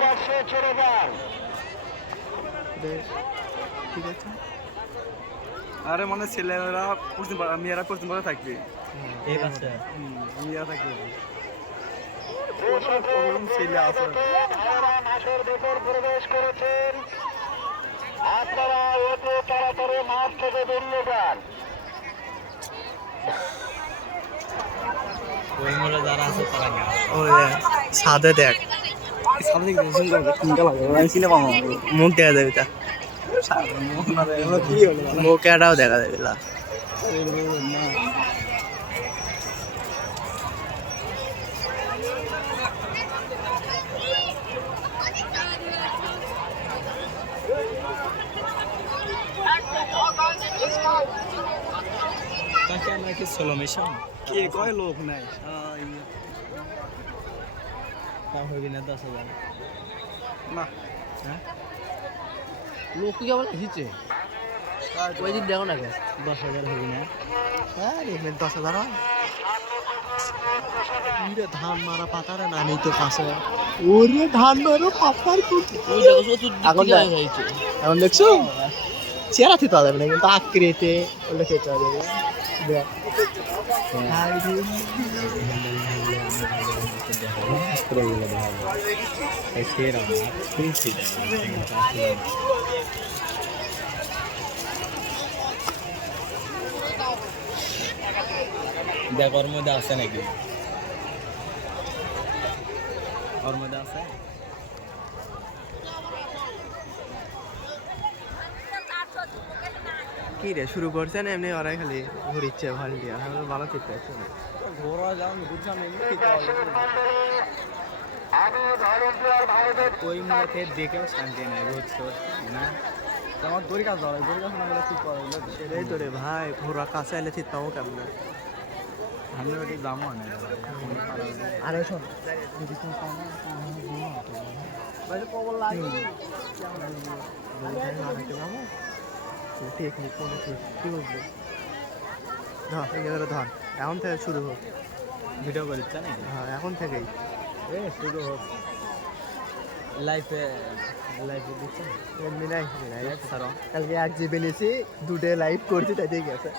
পাশে চলে যান। ঠিক আছে। আরে মানে ছেলেরা মেয়েরা পশ্চিম পাশে থাকবে, এই পাশে মেয়েরা থাকবে। ছেলে আছে মাঠের ভেতর প্রবেশ করেছেন। আপনারা এতে তাড়াতাড়ি মাঠ থেকে বেরিয়ে যান। ওই মোড়ে যারা আছে তারা ওই সাদে দেখ মুখ দেখা যাবে তা মুখ এটাও দেখা যাবে না। তাকে আমরা কি সোলো মিশন কে কয় লোক নাই তা হবি না 10,000 না। হ্যাঁ লোক কি কেমন হিচে ওই দিন দেখো না কে 10,000 হবি না। হ্যাঁ দেখবেন 10,000 হয় ধান মারা পাতারে না নেই তো পাশে ওরে ধান মারা পাতার এখন দেখছো চেহারা খেতে যাবে না কিন্তু আঁকড়েতে ওগুলো খেতে হবে। দেখ ওর মধ্যে আছে নাকি, ওর মধ্যে আছে কি রে শুরু করছেন এমনি ওরাই খালি ঘুরিচ্ছে ভাল দিয়া ভালো ঠিক আছে ঘোরা যাও বুঝলাম ওই মুখে দেখেও শান্তি নাই বুঝছো না আমার দড়ি কাজ ধরে দড়ি কাজ না হলে কি করে সেটাই তো রে ভাই ঘোরা কাছে এলে চিত্তাও কেমন আমি ওটি দাম হয় না আরে শোন কি বুঝলি ধর ধর এখন থেকে শুরু হোক ভিডিও করে দিচ্ছে নাকি? হ্যাঁ এখন থেকেই শুরু হোক লাইফে লাইফে দিচ্ছে এমনি নাই কালকে 1 জিবি নিয়েছি 2 লাইভ করছি তাই দিয়ে গেছে